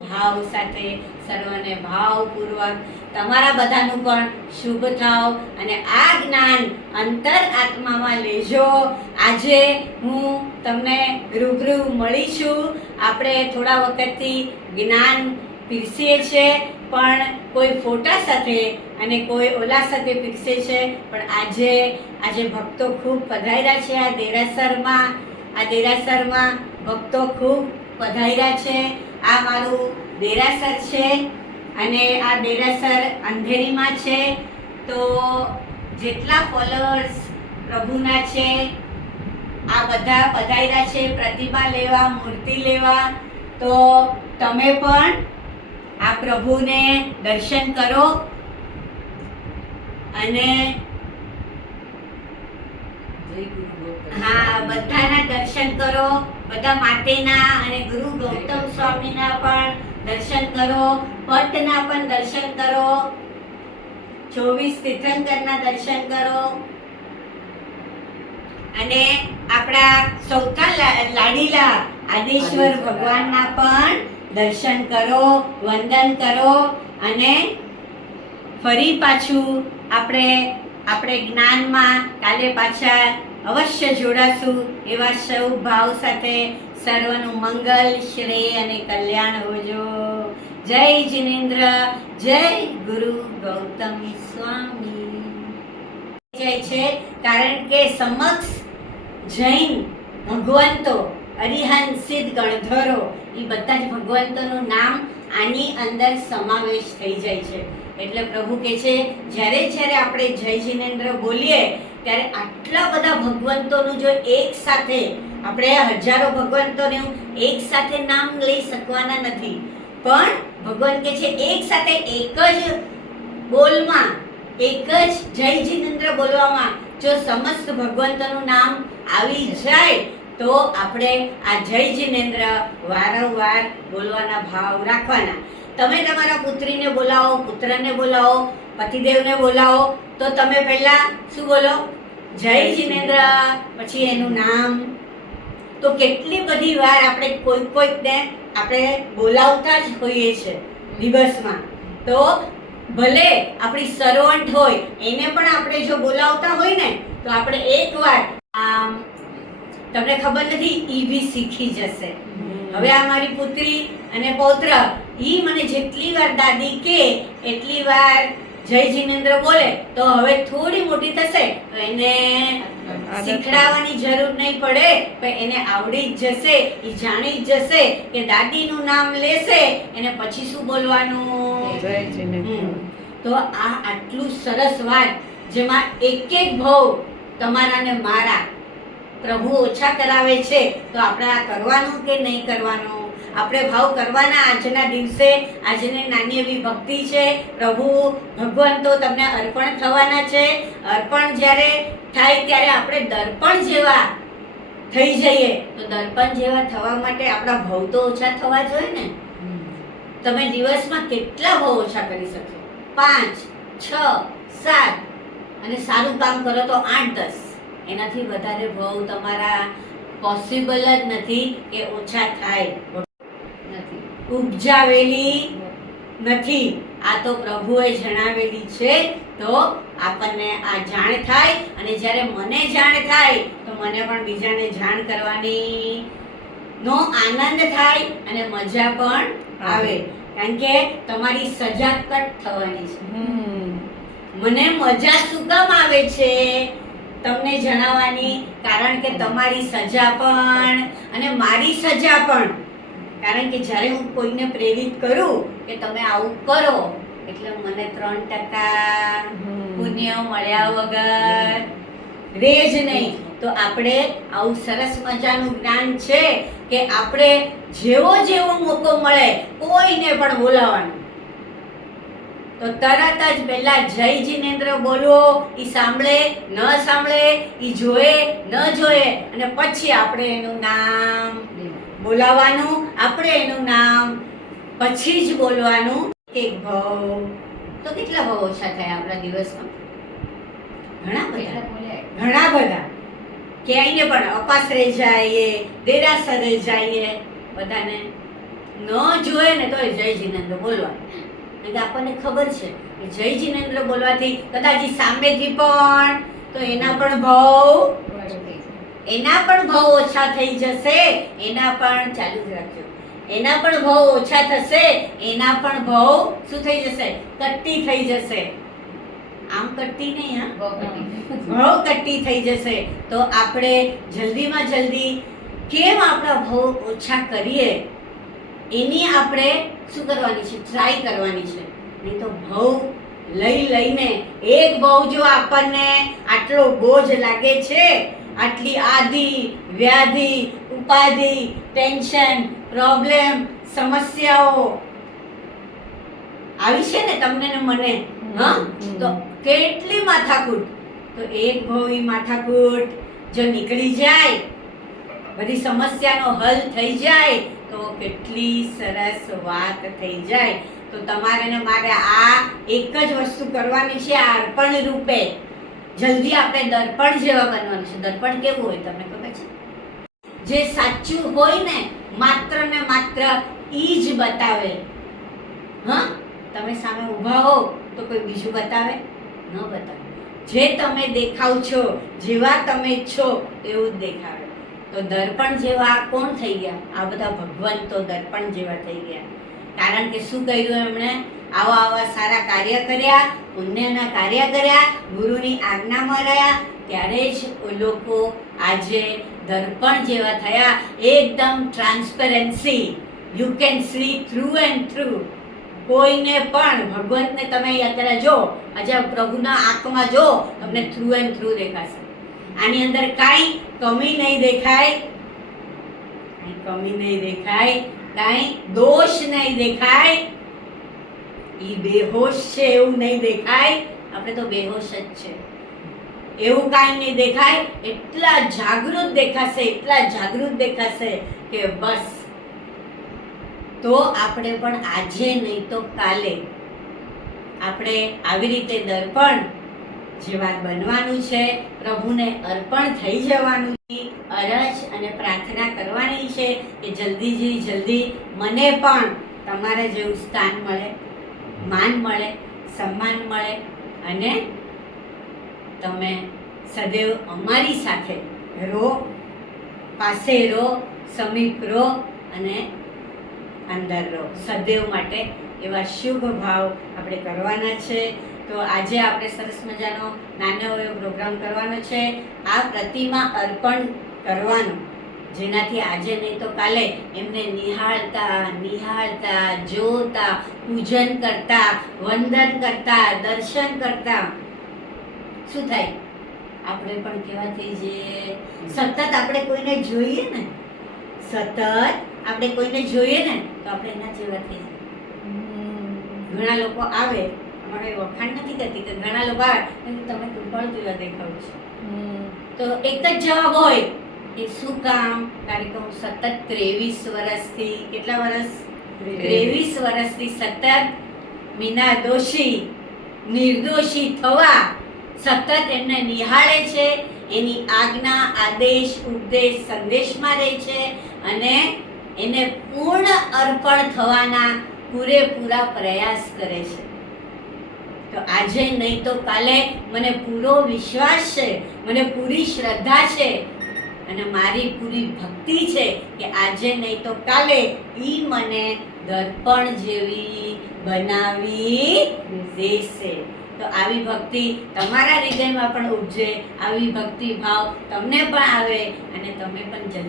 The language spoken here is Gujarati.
ભાવ સાથે સર્વને ભાવપૂર્વક તમારા બધાનું પણ શુભ થાવ અને આ જ્ઞાન અંતર આત્મામાં લેજો. આજે હું તમને રૂબરૂ મળી છું. આપણે થોડા વખતથી જ્ઞાન પીરસીએ છીએ, પણ કોઈ ફોટા સાથે અને કોઈ ઓલા સાથે પીરસે છે. પણ આજે ભક્તો ખૂબ પધાર્યા છે. આ દેરાસરમાં ભક્તો ખૂબ પધાર્યા છે. આ મારું દેરાસર છે અને આ દેરાસર અંધેરીમાં છે. તો જેટલા ફોલોઅર્સ પ્રભુના છે આ બધા પધાર્યા છે પ્રતિમા લેવા, મૂર્તિ લેવા. તો તમે પણ આ પ્રભુને દર્શન કરો અને બધાના દર્શન કરો. બધા માટેના અને ગુરુ ગૌતમ સ્વામીના પણ દર્શન કરો, પટના પણ દર્શન કરો, 24 તીર્થંકરના દર્શન કરો અને આપણા સૌથી લાડીલા આદેશ્વર ભગવાનના પણ દર્શન કરો, વંદન કરો. અને ફરી પાછું આપણે જ્ઞાનમાં કાલે પાછા અવશ્ય જોડાશું. એવા સૌ ભાવ સાથે સર્વનું મંગલ, શ્રેય અને કલ્યાણ હોજો. જય જિનેન્દ્ર, જય ગુરુ ગૌતમ સ્વામી. જય છે કારણ કે સમક્ષ જૈન ભગવંતો, અરિહંત, સિદ્ધ, ગણધરો એ બધા જ ભગવંતોનું નામ આની અંદર સમાવેશ થઈ જાય છે. એટલે પ્રભુ કહે છે જ્યારે આપણે જય જિનેન્દ્ર બોલીએ ત્યારે આટલા બધા ભગવંતોનું જો એક સાથે, આપણે હજારો ભગવંતોનું એક સાથે નામ લઈ શકવાના નથી, પણ ભગવાન કહે છે એક સાથે એક જ બોલમાં, એક જ જય જિનેન્દ્ર બોલવામાં જો સમસ્ત ભગવંતોનું નામ આવી જાય તો આપણે આ જય જિનેન્દ્ર વારંવાર બોલવાના ભાવ રાખવાના. તમે તમારા પુત્રીને બોલાવો, પુત્રને બોલાવો, પતિદેવને બોલાવો તો તમે પહેલા શું બોલો? જય જિનેન્દ્ર, પછી એનું નામ. તો કેટલી બધી વાર આપણે કોઈકને આપણે બોલાવતા જ હોઈએ છે દિવસમાં. તો ભલે આપણી સર્વન્ટ હોય એને પણ આપણે જો બોલાવતા હોય ને તો આપણે એકવાર તમને ખબર નથી ઈ બી શીખી જશે. હવે આ મારી પુત્રી અને પૌત્ર ઈ મને જેટલી વાર દાદી કે એટલી વાર જય જિનેન્દ્ર બોલે તો હવે થોડી મોટી થશે તો એને શીખડાવવાની જરૂર નહીં પડે, પણ એને આવડી જ જશે, એ જાણી જ જશે કે દાદીનું નામ લેશે એને પછી શું બોલવાનું? જય જિનેન્દ્ર. તો આ આટલું સરસ વાત જેમાં એક ભાવ તમારા ને મારા પ્રભુ ઓછા કરાવે છે. તો આપણે આ કરવાનું કે નહીં કરવાનું? આપણે ભાવ કરવાના. આજના દિવસે આજની નાની એવી ભક્તિ છે. પ્રભુ ભગવાન તો તમને અર્પણ થવાના છે. અર્પણ જ્યારે થાય ત્યારે આપણે દર્પણ જેવા થઈ જઈએ. તો દર્પણ જેવા થવા માટે આપણા ભાવ તો ઓછા થવા જોઈએ ને. તમે દિવસમાં કેટલા ભાવ ઓછા કરી શકશો? 5, 6, 7 અને સારું કામ કરો તો 8, 10. એનાથી વધારે ભાવ તમારા પોસિબલ જ નથી કે ઓછા થાય. ઉપજાવેલી નથી, આ તો પ્રભુએ જણાવેલી છે. તો આપણને આ જાણ થાય અને જ્યારે મને જાણ થાય તો મને પણ બીજાને જાણ કરવાની નો આનંદ થાય અને મજા પણ આવે. કારણ કે તમારી સજાગત થવાની છે. મને મજા શું કામ આવે છે તમને જણાવવાની? કારણ કે તમારી સજા પણ અને મારી સજા પણ. કારણ કે જ્યારે હું કોઈને પ્રેરિત કરું કે તમે આવું કરો એટલે મને 3% પુણ્ય મળ્યા વગર રહે જ નહીં. તો આપણે આવું સરસ મજાનું જ્ઞાન છે કે આપણે જેવો મોકો મળે કોઈને પણ બોલાવવાનું તો તરત જ પહેલા જય જિનેન્દ્ર બોલવો. એ સાંભળે ન સાંભળે, એ જોએ ન જોએ અને પછી આપણે એનું નામ બોલાવવાનું. આપણે એનું નામ પછી જ બોલવાનું. એક ભાવ તો કેટલા ભાવ ઓછા થાય આપણા દિવસમાં? ઘણા બધા. ક્યાંય પણ અપાસરે જઈએ, દેરાસરે જઈએ, બધાને ન જોયે ને તો જય જિનેન્દ્ર બોલવાનું. કારણ કે આપણને ખબર છે કે જય જિનેન્દ્ર બોલવાથી કદાચ ઈ સામેથી પણ તો એના પણ ભાવ ઓછા થઈ જશે. એના પણ ચાલુ જ રાખજો. એના પણ ભાવ ઓછા થશે, એના પણ ભાવ શું થઈ જશે? કટ્ટી થઈ જશે. આમ કટ્ટી નહીં, હા, ભાવ કટ્ટી થઈ જશે. તો આપણે જલ્દીમાં જલ્દી કેમ આપણા ભાવ ઓછા કરીએ એની આપણે શું કરવાની છે? ટ્રાય કરવાની છે. નહીં તો ભાવ લઈને એક ભાવ જો આપણને આટલો બોજ લાગે છે, આટલી આધિ વ્યાધિ ઉપાધિ ટેન્શન પ્રોબ્લેમ સમસ્યાઓ આવી છે ને તમને ને મને, હા, તો કેટલી માથાકૂટ. તો એક ભાવની માથાકૂટ જો નીકળી જાય, બધી સમસ્યાનો હલ થઈ જાય તો કેટલી સરસ વાત થઈ જાય. તો તમારે ને મારે આ એક જ વસ્તુ કરવાની છે, આ અર્પણ રૂપે. જલ્દી આપણે દર્પણ જેવા બનવાનું છે. દર્પણ કેવું હોય તમને ખબર છે? જે સાચું હોય ને માત્ર ને માત્ર ઈ જ બતાવે. હા, તમે સામે ઊભા હો તો કોઈ બીજું બતાવે? ન બતાવે. જે તમે દેખાવ છો, જેવા તમે છો એવું જ દેખાવે. તો દર્પણ જેવા કોણ થઈ ગયા? આ બધા ભગવંતો દર્પણ જેવા થઈ ગયા. કારણ કે શું કર્યું એમણે? આવા સારા કાર્ય કર્યા, પુણ્યના કાર્ય કર્યા, ગુરુની આજ્ઞામાં રહ્યા, ત્યારે જ લોકો આજે દર્પણ જેવા થયા. એકદમ transparency, you can see through and through. કોઈને પણ ભગવંતને તમે અત્યારે જો, આજે પ્રભુના આંખમાં જો, તમને થ્રુ એન્ડ થ્રુ દેખાશે. આની અંદર કાંઈ કમી નહીં દેખાય, કાંઈ દોષ નહીં દેખાય. ઈ બેહોશ છે એવું નહીં દેખાય. આપણે તો બેહોશ જ છે એવું કાંઈ નહીં દેખાય. એટલા જાગૃત દેખાશે કે બસ. તો આપણે પણ આજે નહીં તો કાલે આપણે આવી રીતે દર્પણ જેવા બનવાનું છે. પ્રભુને અર્પણ થઈ જવાનું છે. અરજ અને પ્રાર્થના કરવાની છે કે જલ્દી મને પણ તમારા જેવું સ્થાન મળે, માન મળે, સન્માન મળે અને તમે સદૈવ અમારી સાથે રહો, પાસે રહો, સમીપ રહો અને અંદર રહો સદૈવ માટે. એવા શુભ ભાવ આપણે કરવાના છે. તો આજે આપણે સરસ મજાનો નાનો એવો પ્રોગ્રામ કરવાનો છે. આ પ્રતિમા અર્પણ કરવાનું, જેનાથી આજે નહીં તો કાલે એમને નિહાળતા જોતા, પૂજન કરતા, વંદન કરતા, દર્શન કરતા શું થાય? આપણે પણ કેવા થઈ જઈએ? સતત આપણે કોઈને જોઈએ ને તો આપણે એના જેવા થઈ જઈએ. ઘણા લોકો આવે, અમારે વખાણ નથી કરતી કે ઘણા લોકો આવે તમે કૃપાળુ જેવા દેખાવ છો, તો એક જ જવાબ હોય કે શું કામ? કારણ કે હું સતત 23 વર્ષથી, કેટલા વર્ષ? 23 વર્ષથી સતત મીના દોષી નિર્દોષી થવા સતત એમને નિહાળે છે. એની આજ્ઞા, આદેશ, ઉપદેશ, સંદેશમાં રહે છે અને એને પૂર્ણ અર્પણ થવાના પૂરેપૂરા પ્રયાસ કરે છે. તો આજે નહીં તો કાલે મને પૂરો વિશ્વાસ છે, મને પૂરી શ્રદ્ધા છે અને મારી પૂરી ભક્તિ છે કે આજે નહીં તો કાલે ઈ મને દર્પણ જેવી બનાવી દેશે. તો આવી ભક્તિ તમારા હૃદયમાં પણ ઉપજે, આવી ભક્તિ ભાવ તમને પણ આવે અને તમે પણ જલ્દી